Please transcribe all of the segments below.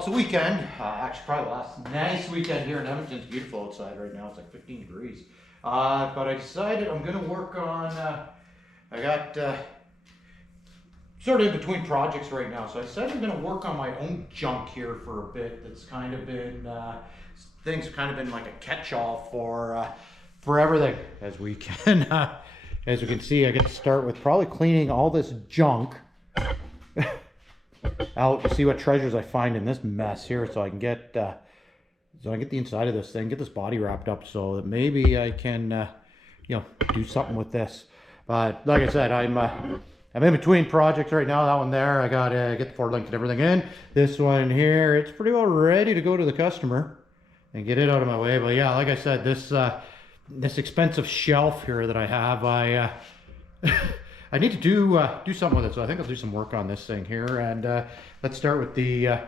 it's the weekend. Actually, probably the last nice weekend here in Edmonton. It's beautiful outside right now. It's like 15 degrees. But I decided I'm going to work on, I got sort of in between projects right now. So I decided I'm going to work on my own junk here for a bit. That's kind of been, things have kind of been like a catch-all for everything. As we can, as you can see, I get to start with probably cleaning all this junk out to see what treasures I find in this mess here, so I can get the inside of this thing, get this body wrapped up, so that maybe I can you know, do something with this. But like I said, I'm in between projects right now. That one there, I gotta get the Ford link and everything in. This one here, it's pretty well ready to go to the customer and get it out of my way. But yeah, like I said, this expensive shelf here that I have, I need to do something with it, so I think I'll do some work on this thing here. And let's start with the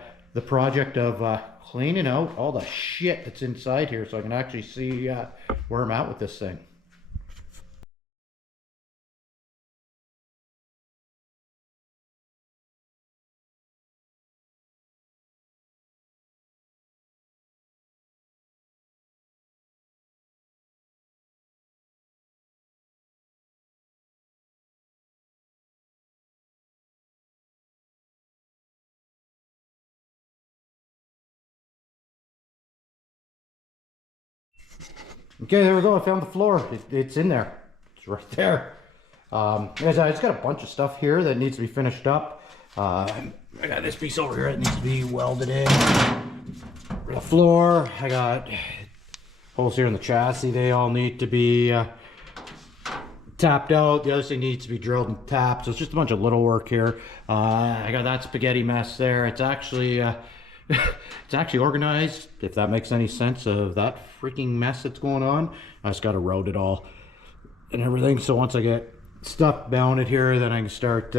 project of cleaning out all the shit that's inside here, so I can actually see where I'm at with this thing. Okay, there we go. I found the floor. It's in there. It's right there. It's got a bunch of stuff here that needs to be finished up. I got this piece over here that needs to be welded in. The floor. I got holes here in the chassis. They all need to be tapped out. The other thing needs to be drilled and tapped. So it's just a bunch of little work here. I got that spaghetti mess there. It's actually it's actually organized, if that makes any sense, of that freaking mess that's going on. I just got to route it all and everything. So once I get stuff mounted here, then I can start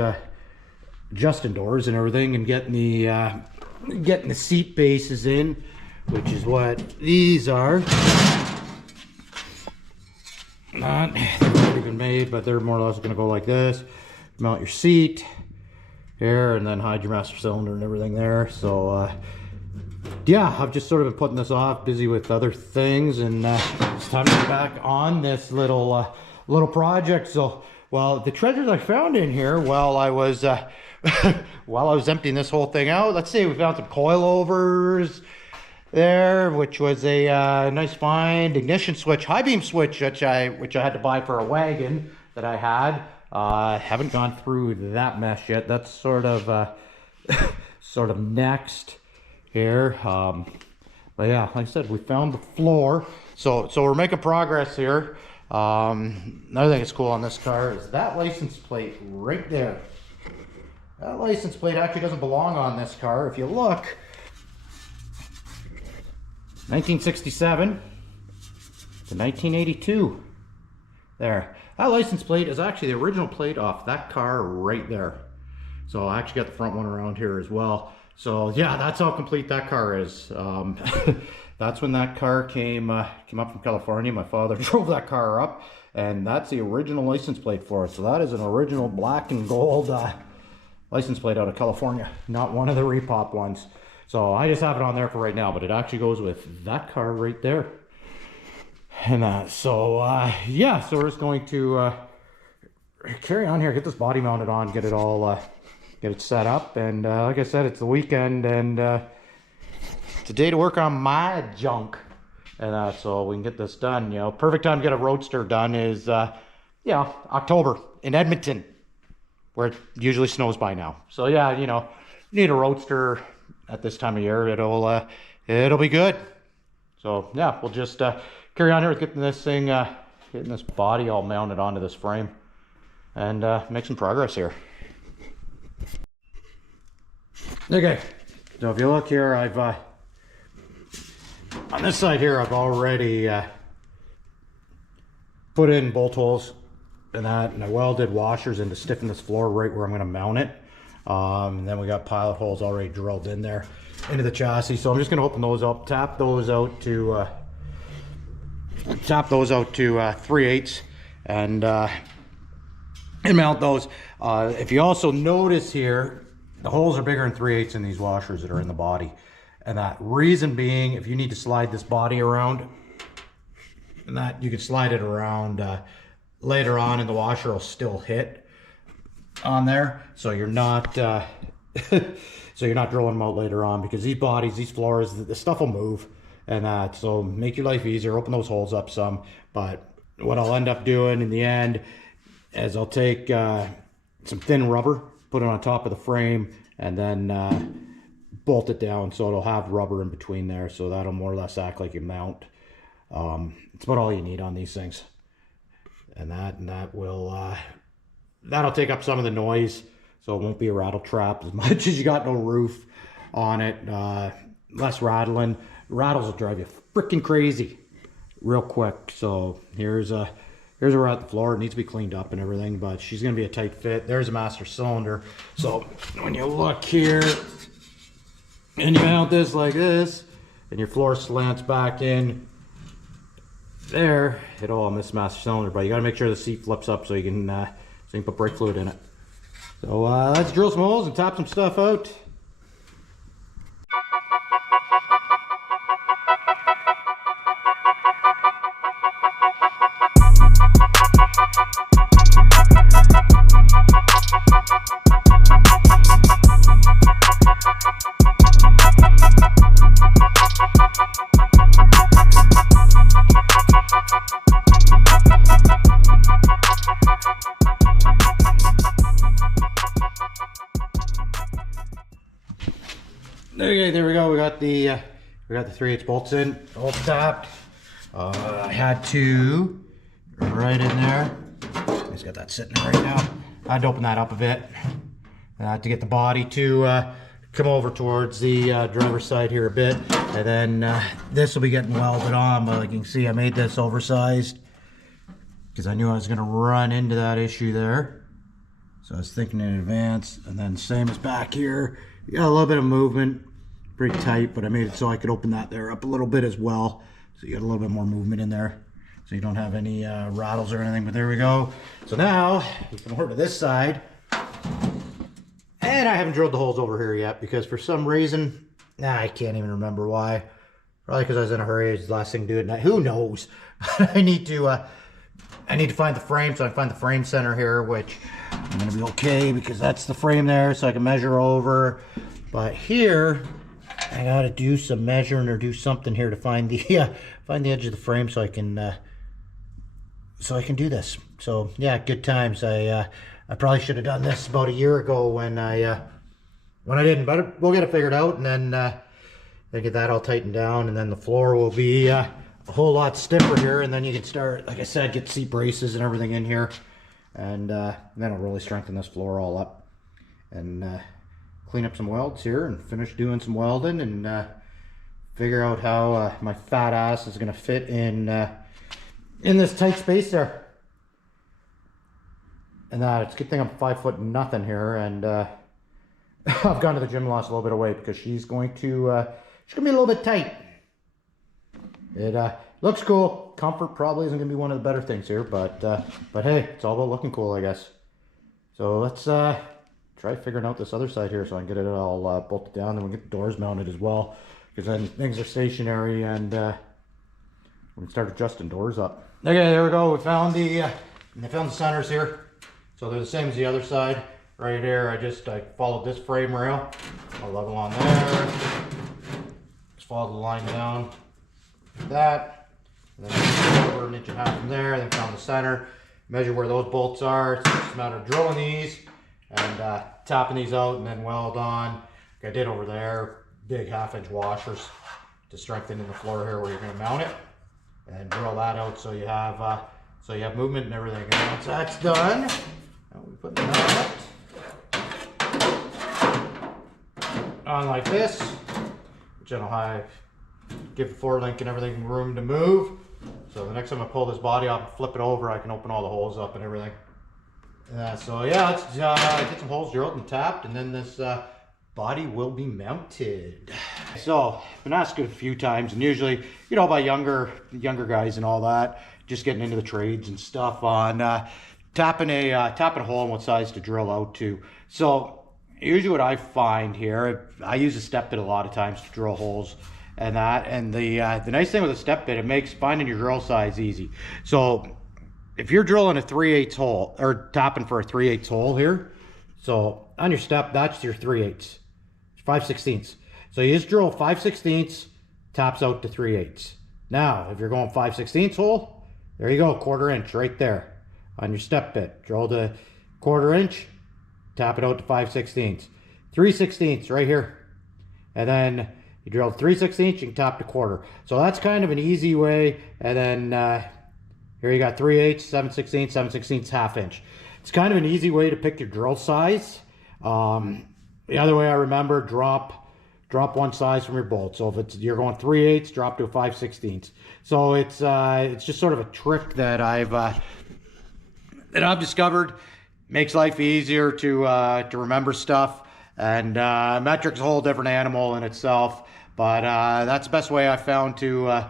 adjusting doors and everything and getting the seat bases in, which is what these are. Not they've already been made, but they're more or less going to go like this. Mount your seat here and then hide your master cylinder and everything there. So yeah, I've just sort of been putting this off, busy with other things, and it's time to get back on this little project. So, well, the treasures I found in here while I was while I was emptying this whole thing out, let's see, we found some coilovers there, which was a nice find. Ignition switch, high beam switch, which I had to buy for a wagon that I had. Haven't gone through that mess yet. That's sort of sort of next here. But yeah, like I said, we found the floor, so we're making progress here. Another thing that's cool on this car is that license plate right there. That license plate actually doesn't belong on this car. If you look, 1967 to 1982 there. That license plate is actually the original plate off that car right there. So I actually got the front one around here as well. So yeah, that's how complete that car is. That's when that car came up from California. My father drove that car up, and that's the original license plate for it. So that is an original black and gold license plate out of California, not one of the repop ones. So I just have it on there for right now, but it actually goes with that car right there. And so yeah, so we're just going to carry on here, get this body mounted on, get it all get it set up. And like I said, it's the weekend, and it's a day to work on my junk. And so we can get this done. You know, perfect time to get a roadster done is yeah, October in Edmonton, where it usually snows by now. So yeah, you know, need a roadster at this time of year. It'll be good. So yeah, we'll just carry on here with getting this thing, getting this body all mounted onto this frame, and make some progress here. Okay, so if you look here, I've on this side here, I've already put in bolt holes and that, and I welded washers in to stiffen this floor right where I'm going to mount it. And then we got pilot holes already drilled in there into the chassis. So I'm just going to open those up, tap those out to 3/8 and mount those. If you also notice here, the holes are bigger than 3/8 in these washers that are in the body. And that reason being, if you need to slide this body around, and that you can slide it around later on, and the washer will still hit on there, so you're not so you're not drilling them out later on, because these bodies, these floors, the stuff will move, and so make your life easier, open those holes up some. But what I'll end up doing in the end is I'll take some thin rubber, put it on top of the frame, and then bolt it down so it'll have rubber in between there, so that'll more or less act like a mount. It's about all you need on these things, and that will that'll take up some of the noise, so it won't be a rattle trap as much as you got no roof on it. Less rattling. Rattles will drive you freaking crazy real quick. So here's where we're at the floor. It needs to be cleaned up and everything, but she's gonna be a tight fit. There's a master cylinder. So when you look here and you mount this like this, and your floor slants back in there, it'll miss master cylinder. But you got to make sure the seat flips up so you can put brake fluid in it. So let's drill some holes and tap some stuff out. Okay, there we go. We got the 3/8 bolts in, all tapped. I had to right in there. Just got that sitting there right now. I had to open that up a bit to get the body to come over towards the driver's side here a bit, and then this will be getting welded on. But like you can see, I made this oversized because I knew I was going to run into that issue there. So I was thinking in advance. And then same as back here, you got a little bit of movement, pretty tight, but I made it so I could open that there up a little bit as well. So you got a little bit more movement in there, so you don't have any rattles or anything. But there we go. So now we can over to this side. And I haven't drilled the holes over here yet because for some reason, I can't even remember why. Probably because I was in a hurry. It was the last thing to do at night. Who knows? I need to find the frame, so I can find the frame center here, which I'm gonna be okay because that's the frame there, so I can measure over. But here, I gotta do some measuring or do something here to find the edge of the frame, so I can do this. So yeah, good times. I probably should have done this about a year ago when I didn't, but we'll get it figured out, and then get that all tightened down, and then the floor will be a whole lot stiffer here, and then you can start, like I said, get seat braces and everything in here, and then it'll really strengthen this floor all up, and clean up some welds here and finish doing some welding, and figure out how my fat ass is gonna fit in this tight space there. And it's a good thing I'm 5 foot nothing here, and I've gone to the gym, lost a little bit of weight because she's gonna be a little bit tight. It looks cool. Comfort probably isn't gonna be one of the better things here, but hey, it's all about looking cool, I guess. So let's try figuring out this other side here so I can get it all bolted down, and we'll get the doors mounted as well, because then things are stationary, and we can start adjusting doors up. Okay, there we go. We found the centers here. So they're the same as the other side. Right here, I followed this frame rail. I'll level on there. Just follow the line down like that. And then over 1.5 inches from there. Then found the center. Measure where those bolts are. It's just a matter of drilling these and tapping these out, and then weld on. Like I did over there. Big 1/2 inch washers to strengthen in the floor here where you're going to mount it, and drill that out so you have movement and everything. And once that's done, we put the nut on like this, which then will give the floor link and everything room to move. So the next time I pull this body off and flip it over, I can open all the holes up and everything. So yeah, let's get some holes drilled and tapped, and then this body will be mounted. So I've been asked a few times, and usually, by younger guys and all that, just getting into the trades and stuff, on tapping a hole and what size to drill out to. So usually what I find here, I use a step bit a lot of times to drill holes and that. And the nice thing with a step bit, it makes finding your drill size easy. So if you're drilling a 3/8 hole, or tapping for a 3/8 hole here, so on your step, that's your 3/8, 5/16. So you just drill 5/16, taps out to 3/8. Now, if you're going 5/16 hole, there you go, 1/4 inch right there on your step bit. Drill the 1/4 inch, tap it out to 5/16. 3/16 right here. And then you drill 3/16, you can tap to 1/4. So that's kind of an easy way. And then here you got 3/8, 7/16, 7/16 1/2 inch. It's kind of an easy way to pick your drill size. The other way I remember, drop one size from your bolt. So if you're going 3/8, drop to a 5/16. So it's just sort of a trick that I've discovered. Makes life easier to remember stuff. And metric's a whole different animal in itself, but that's the best way I found to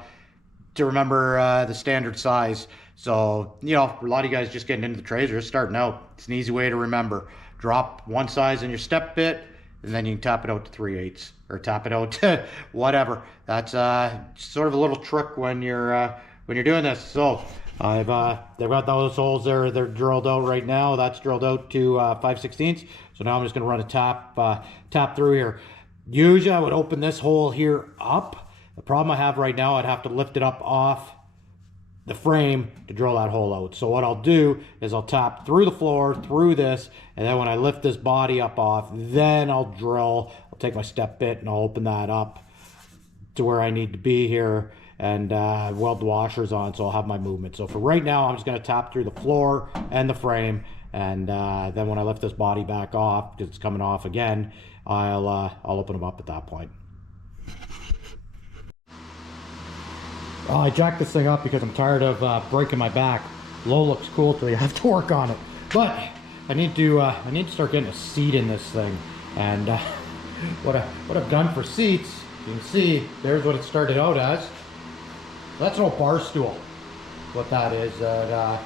remember the standard size. So, you know, a lot of you guys just getting into the trades or just starting out, it's an easy way to remember. Drop one size in your step bit, and then you can tap it out to 3/8 or tap it out to whatever. That's sort of a little trick when you're doing this. So they've got those holes there. They're drilled out right now. That's drilled out to 5/16. So now I'm just going to run a tap through here. Usually I would open this hole here up. The problem I have right now, I'd have to lift it up off the frame to drill that hole out. So what I'll do is I'll tap through the floor, through this, and then when I lift this body up off, then I'll drill. I'll take my step bit and I'll open that up to where I need to be here and weld the washers on, so I'll have my movement. So for right now, I'm just going to tap through the floor and the frame, and then when I lift this body back off, because it's coming off again, I'll open them up at that point. I jacked this thing up because I'm tired of breaking my back. Low looks cool till you have to work on it. But I need to start getting a seat in this thing. And what I've done for seats, you can see there's what it started out as. That's an old bar stool. What that is that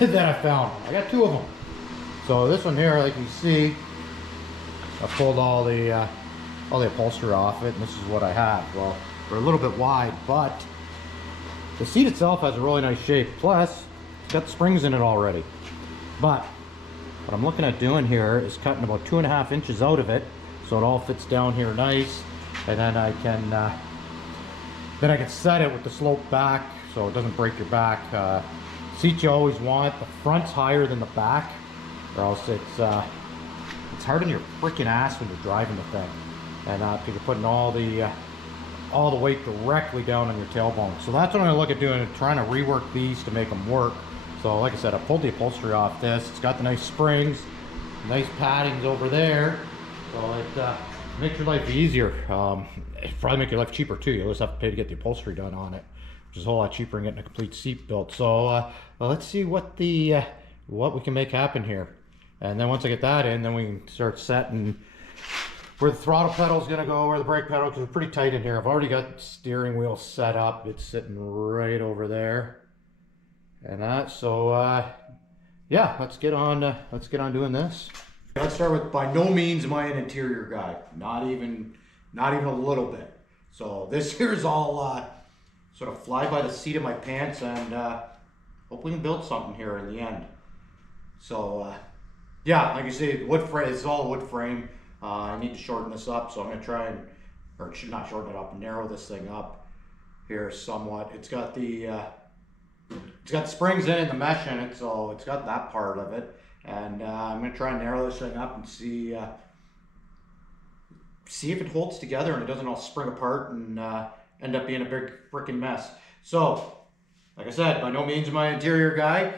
I found. I got 2 of them. So this one here, like you see, I pulled all the upholstery off it, and this is what I have. Well, they're a little bit wide, but the seat itself has a really nice shape. Plus, it's got springs in it already. But what I'm looking at doing here is cutting about 2.5 inches out of it, so it all fits down here nice. And then I can set it with the slope back, so it doesn't break your back. Seat you always want, the front's higher than the back, or else it's hard on your freaking ass when you're driving the thing, and because you're putting all the weight directly down on your tailbone. So that's what I'm going to look at doing, trying to rework these to make them work. So like I said, I pulled the upholstery off this. It's got the nice springs, nice paddings over there, so it makes your life easier. It'll probably make your life cheaper too. You'll just have to pay to get the upholstery done on it, which is a whole lot cheaper than getting a complete seat built. So well, let's see what we can make happen here. And then once I get that in, then we can start setting where the throttle pedal is going to go, where the brake pedal, because we're pretty tight in here. I've already got the steering wheel set up. It's sitting right over there. And that, so yeah, let's get on doing this. Let's start with, by no means am I an interior guy. Not even a little bit. So this here is all sort of fly by the seat of my pants, and hope we can build something here in the end. So yeah, like you see, wood frame, it's all wood frame. I need to shorten this up, so I'm going to try and, or should not shorten it up, narrow this thing up here somewhat. It's got the springs in it, the mesh in it, so it's got that part of it. And I'm going to try and narrow this thing up and see if it holds together and it doesn't all spring apart and end up being a big freaking mess. So, like I said, by no means am I an interior guy,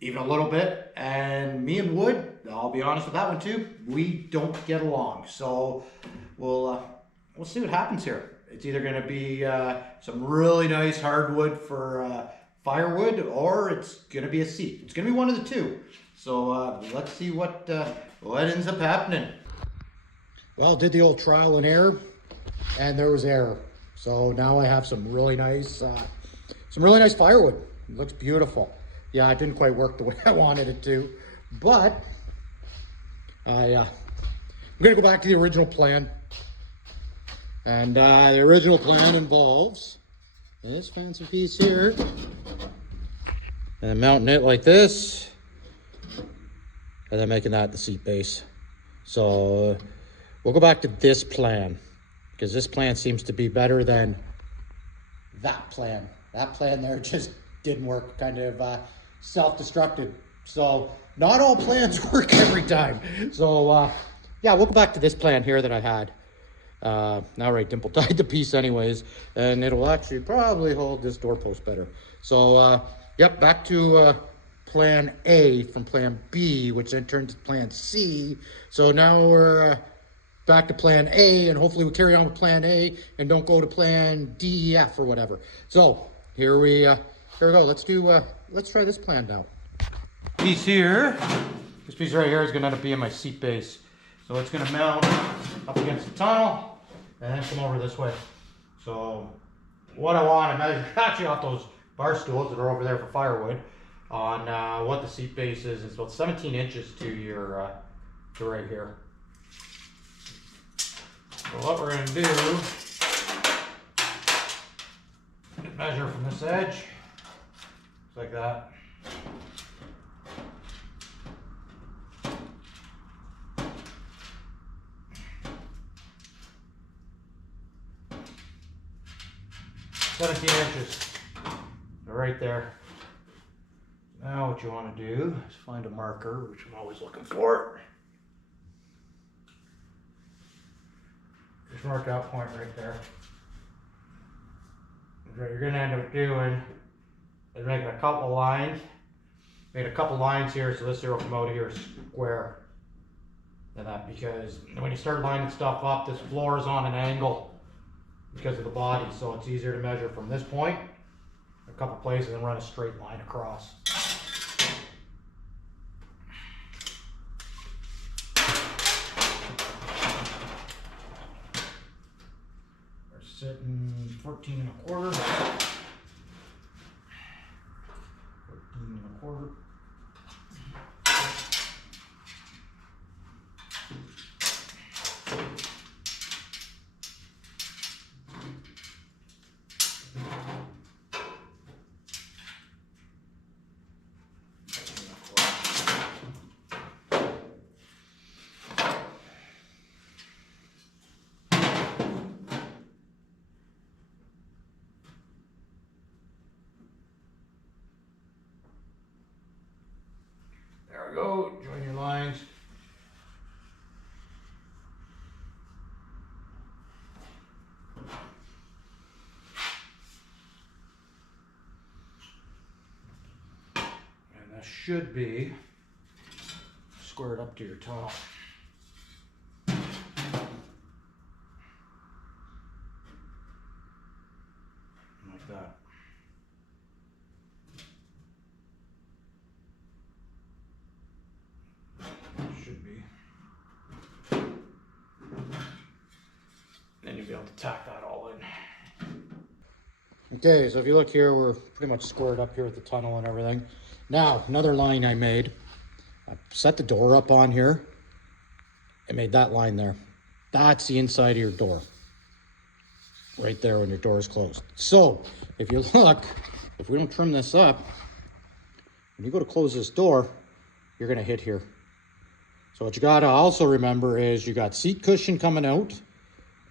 even a little bit. And me and wood, I'll be honest with that one too, we don't get along. So we'll see what happens here. It's either going to be some really nice hardwood for firewood, or it's going to be a seat. It's going to be one of the two. So let's see what ends up happening. Well, did the old trial and error, and there was error. So now I have some really nice firewood. It looks beautiful. Yeah, it didn't quite work the way I wanted it to, but I I'm gonna go back to the original plan. And the original plan involves this fancy piece here. And then mounting it like this. And then making that the seat base. So we'll go back to this plan. Because this plan seems to be better than that plan. That plan there just didn't work, kind of self-destructed. So not all plans work every time. So yeah, we'll go back to this plan here that I had. Now, right, Dimple tied the piece anyways, and it'll actually probably hold this doorpost better. So yep, back to plan A from plan B, which then turned to plan C. So now we're back to plan A, and hopefully we carry on with plan A and don't go to plan D, E, F or whatever. So here we go. Let's try this plan now. Piece here, this piece right here is gonna end up being my seat base. So it's gonna mount up against the tunnel and then come over this way. So what I want to measure, actually off those bar stools that are over there for firewood, on what the seat base is about 17 inches to your to right here. So what we're gonna do is measure from this edge, just like that. Inches, right there. Now what you want to do is find a marker, which I'm always looking for. Just mark that point right there. What you're going to end up doing is making a couple of lines. Made a couple lines here, so this here will come out here square. And that because when you start lining stuff up, this floor is on an angle because of the body, so it's easier to measure from this point, a couple places, and run a straight line across. We're sitting 14 1/4. 14 1/4. There we go, join your lines. And that should be squared up to your top. Like that. Should be. Then you'll be able to tack that all in. Okay, so if you look here, we're pretty much squared up here with the tunnel and everything. Now, another line I made. I set the door up on here. I made that line there. That's the inside of your door. Right there when your door is closed. So, if you look, if we don't trim this up, when you go to close this door, you're gonna hit here. So what you gotta also remember is you got seat cushion coming out,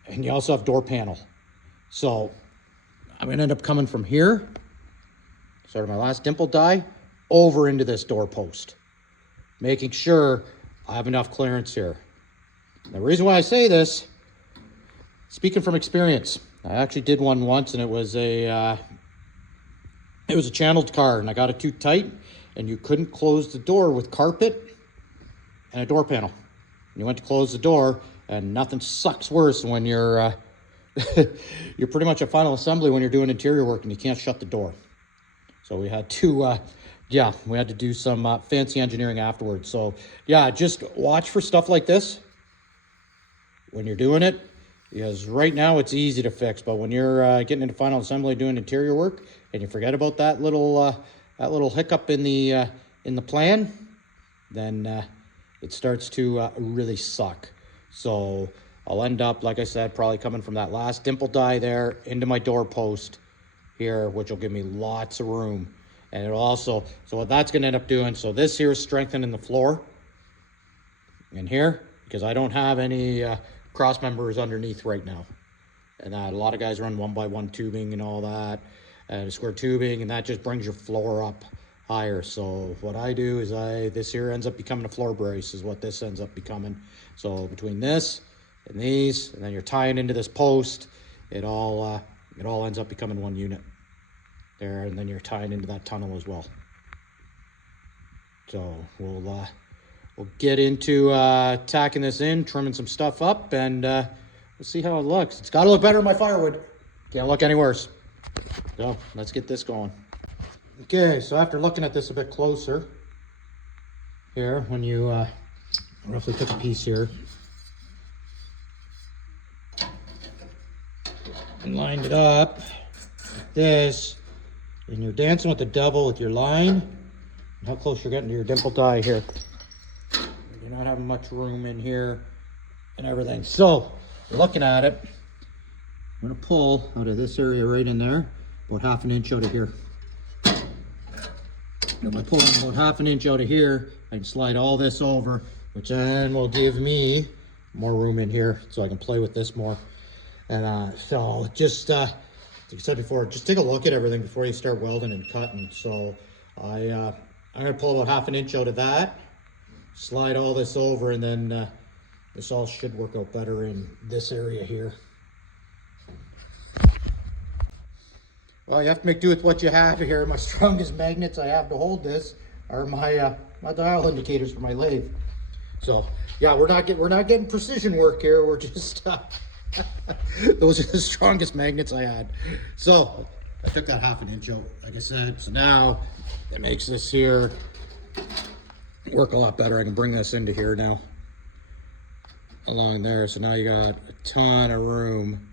and you also have door panel. So I'm gonna end up coming from here, sort of my last dimple die, over into this door post, making sure I have enough clearance here. And the reason why I say this, speaking from experience, I actually did one once, and it was a channeled car, and I got it too tight, and you couldn't close the door with carpet and a door panel. And you went to close the door, and nothing sucks worse when you're you're pretty much at final assembly when you're doing interior work and you can't shut the door. So we had to we had to do some fancy engineering afterwards. So yeah, just watch for stuff like this when you're doing it, because right now it's easy to fix, but when you're getting into final assembly doing interior work and you forget about that little hiccup in the plan, then it starts to really suck. So I'll end up, like I said, probably coming from that last dimple die there into my doorpost here, which will give me lots of room. And it'll also, so what that's gonna end up doing, so this here is strengthening the floor in here, because I don't have any cross members underneath right now. And a lot of guys run 1x1 tubing and all that, and square tubing, and that just brings your floor up higher. So what I do is this here ends up becoming a floor brace is what this ends up becoming. So between this and these, and then you're tying into this post, it all ends up becoming one unit there, and then you're tying into that tunnel as well. So we'll get into tacking this in, trimming some stuff up, and we'll see how it looks. It's got to look better than my Firewood. Can't look any worse. So let's get this going. Okay, so after looking at this a bit closer, here, when you roughly took a piece here and lined it up like this, and you're dancing with the devil with your line, and how close you're getting to your dimple die here. You're not having much room in here and everything. So, looking at it, I'm gonna pull out of this area right in there, about 1/2 inch out of here. And by pulling about 1/2 inch out of here, I can slide all this over, which then will give me more room in here so I can play with this more. And so just, like I said before, just take a look at everything before you start welding and cutting. So I'm gonna pull about 1/2 inch out of that, slide all this over, and then this all should work out better in this area here. Well, you have to make do with what you have here. My strongest magnets I have to hold this are my dial indicators for my lathe. So yeah, we're not getting precision work here. We're just those are the strongest magnets I had. So I took that 1/2 inch out, like I said. So now it makes this here work a lot better. I can bring this into here now along there. So now you got a ton of room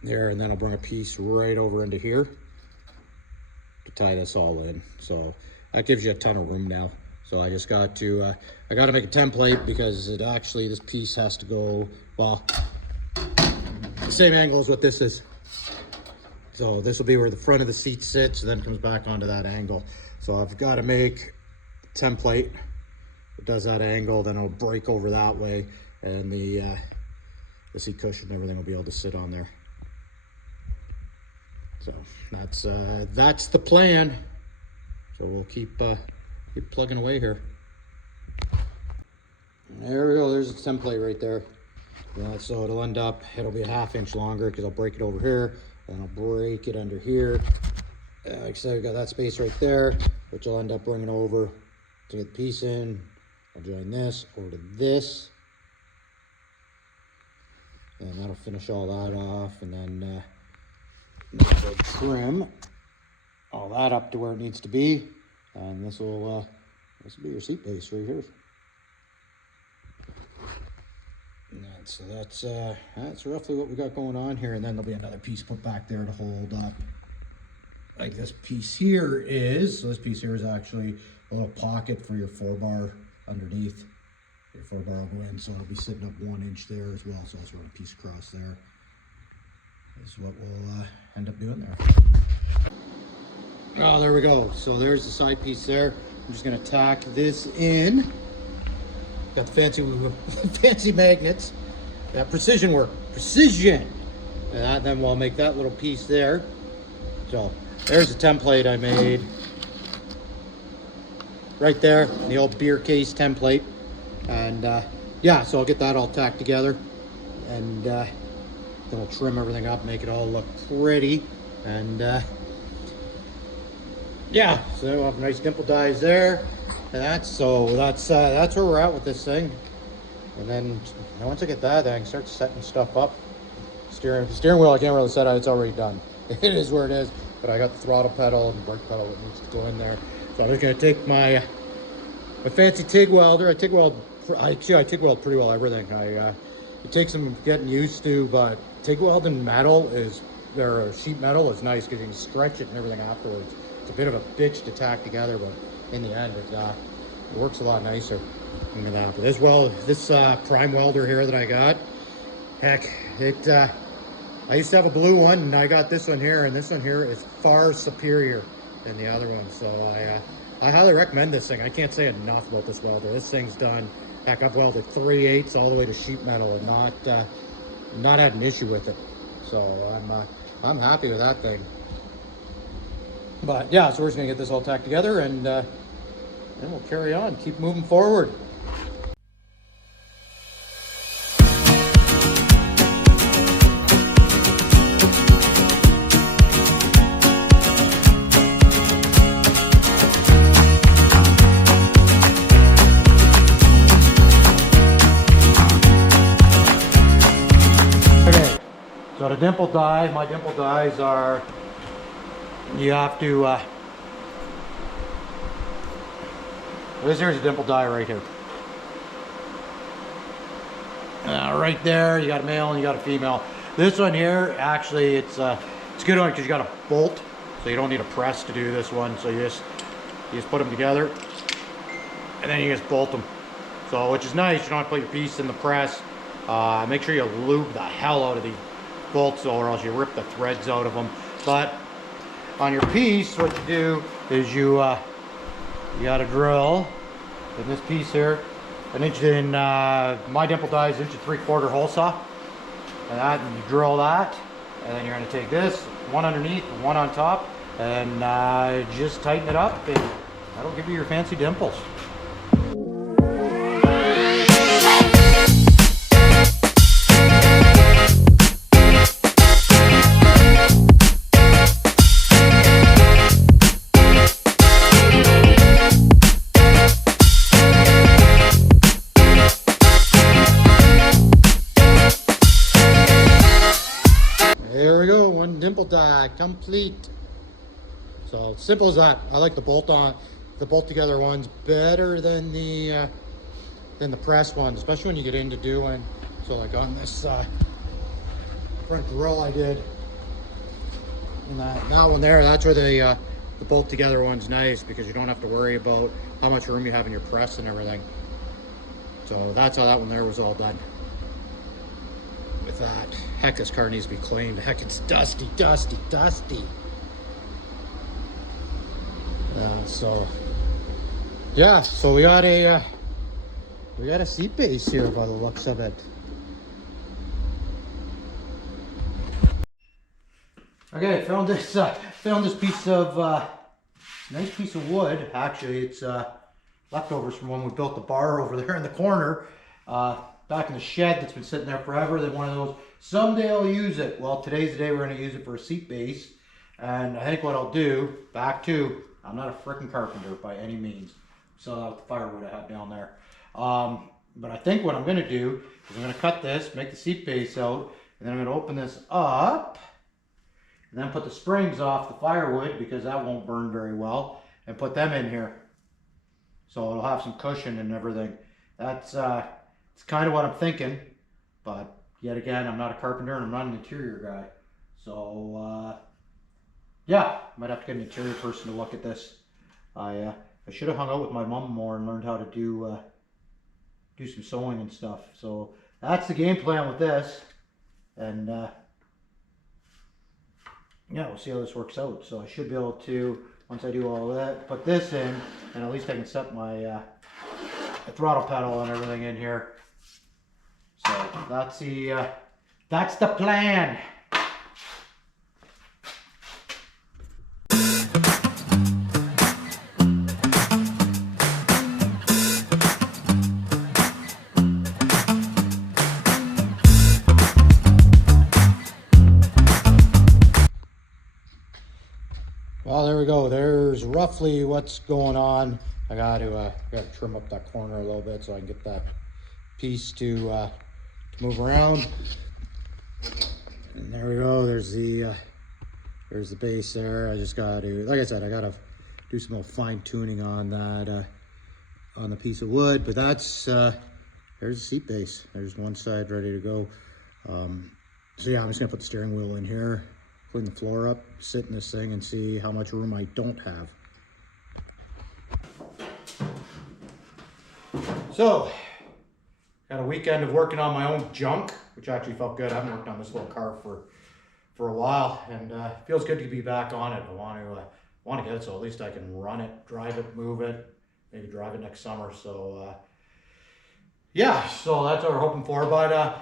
there, and then I'll bring a piece right over into here to tie this all in. So that gives you a ton of room now. So I just got to I got to make a template, because it actually, this piece has to go, well, the same angle as what this is. So this will be where the front of the seat sits, and then comes back onto that angle. So I've got to make a template that does that angle, then I'll break over that way, and the seat cushion and everything will be able to sit on there. So that's the plan. So we'll keep plugging away here. There we go. There's the template right there. So it'll end up, it'll be a 1/2 inch longer, because I'll break it over here, and I'll break it under here. Like I said, I've got that space right there, which I'll end up bringing over to get the piece in. I'll join this over to this, and that'll finish all that off, and then I'll trim all that up to where it needs to be, and this will be your seat base right here. And so that's roughly what we got going on here, and then there'll be another piece put back there to hold up. Like this piece here is, so this piece here is actually a little pocket for your 4-bar underneath. Your 4-bar will go in, so it'll be sitting up 1 inch there as well. So I'll just run a piece across there. This is what we'll end up doing there. Oh, there we go. So there's the side piece there. I'm just gonna tack this in. Got the fancy magnets. That precision work, precision. And then we'll make that little piece there. So there's the template I made. Right there, the old beer case template. And yeah, so I'll get that all tacked together. And then we'll trim everything up, make it all look pretty. And yeah, so we'll have nice dimple dies there. And that's where we're at with this thing. And then once I get that, then I can start setting stuff up. The steering wheel, I can't really set out, it's already done. It is where it is. But I got the throttle pedal and the brake pedal that needs to go in there. So I'm just gonna take my fancy TIG welder. I TIG weld pretty well everything. It takes some getting used to, but TIG welding metal sheet metal is nice, because you can stretch it and everything afterwards. It's a bit of a bitch to tack together, but in the end, it works a lot nicer. Look at that. But this prime welder here that I got, heck, I used to have a blue one, and I got this one here, and this one here is far superior than the other one. So I highly recommend this thing. I can't say enough about this welder. This thing's done. Heck, I've welded 3/8 all the way to sheet metal and not had an issue with it. So I'm happy with that thing. But yeah, so we're just gonna get this all tacked together, and then we'll carry on, keep moving forward. So the dimple die, my dimple dies are, you have to, here's a dimple die right here. Right there, you got a male and you got a female. This one here, actually, it's a good one because you got a bolt, so you don't need a press to do this one. So you just put them together, and then you just bolt them. So, which is nice, you don't have to put your piece in the press. Make sure you lube the hell out of these bolts, or else you rip the threads out of them. But on your piece, what you do is you got to drill in this piece here an inch in. My dimple die is 1 3/4 hole saw, and you drill that, and then you're going to take this one underneath, one on top, and just tighten it up, and that'll give you your fancy dimples. There we go, one dimple die complete. So simple as that. I like the bolt together ones better than the press ones, especially when you get into doing. So like on this front grill I did, and that one there, that's where the bolt together one's nice, because you don't have to worry about how much room you have in your press and everything. So that's how that one there was all done. With that, heck, this car needs to be cleaned. Heck, it's dusty, dusty, dusty. So yeah, so we got a seat base here by the looks of it. Okay, found this piece of nice piece of wood. Actually, it's leftovers from when we built the bar over there in the corner. Back in the shed that's been sitting there forever. They're one of those, someday I'll use it. Well, today's the day we're going to use it for a seat base. And I think what I'll do, I'm not a freaking carpenter by any means. So the firewood I have down there. But I think what I'm going to do is I'm going to cut this, make the seat base out, and then I'm going to open this up, and then put the springs off the firewood, because that won't burn very well, and put them in here. So it'll have some cushion and everything. That's it's kind of what I'm thinking, but yet again, I'm not a carpenter and I'm not an interior guy. So yeah, might have to get an interior person to look at this. I should have hung out with my mom more and learned how to do some sewing and stuff. So that's the game plan with this, and yeah, we'll see how this works out. So I should be able to, once I do all of that, put this in, and at least I can set my throttle pedal and everything in here. So that's the plan. Well, there we go. There's roughly what's going on. I got to trim up that corner a little bit so I can get that piece to move around. And there we go. There's the base there. I just got to, like I said, I got to do some little fine tuning on that on the piece of wood. But that's there's the seat base. There's one side ready to go. So yeah, I'm just gonna put the steering wheel in here, clean the floor up, sit in this thing, and see how much room I don't have. So, got a weekend of working on my own junk, which actually felt good. I haven't worked on this little car for a while, and feels good to be back on it. I want to get it so at least I can run it, drive it, move it, maybe drive it next summer. So yeah, so that's what we're hoping for. But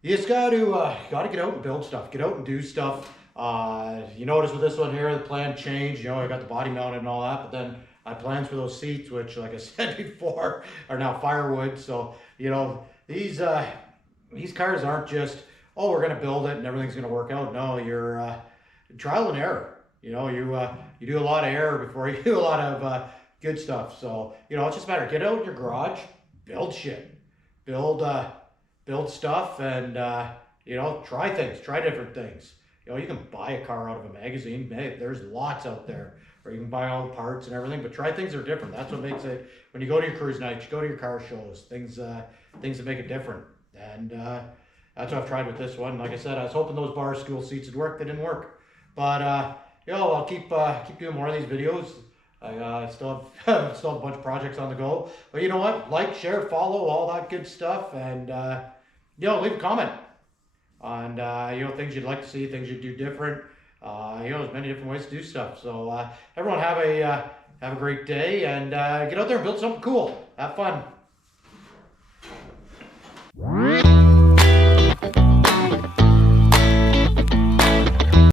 you just got to get out and build stuff, get out and do stuff. You notice with this one here, the plan changed. You know, I got the body mounted and all that, but then I had plans for those seats, which, like I said before, are now Firewood. So you know, these cars aren't just, oh, we're gonna build it and everything's gonna work out. No, you're trial and error. You know, you do a lot of error before you do a lot of good stuff. So you know, it's just a matter. Get out in your garage, build shit, build stuff, and you know, try things, try different things. You know, you can buy a car out of a magazine. Hey, there's lots out there, or you can buy all the parts and everything. But try things that are different. That's what makes it. When you go to your cruise nights, you go to your car shows, things that make it different. And that's what I've tried with this one. Like I said, I was hoping those bar stool seats would work. They didn't work. But you know, I'll keep doing more of these videos. I still have a bunch of projects on the go. But you know what? Like, share, follow, all that good stuff, and you know, leave a comment on you know, things you'd like to see, things you'd do different. You know, there's many different ways to do stuff. So everyone have a great day, and get out there and build something cool. Have fun.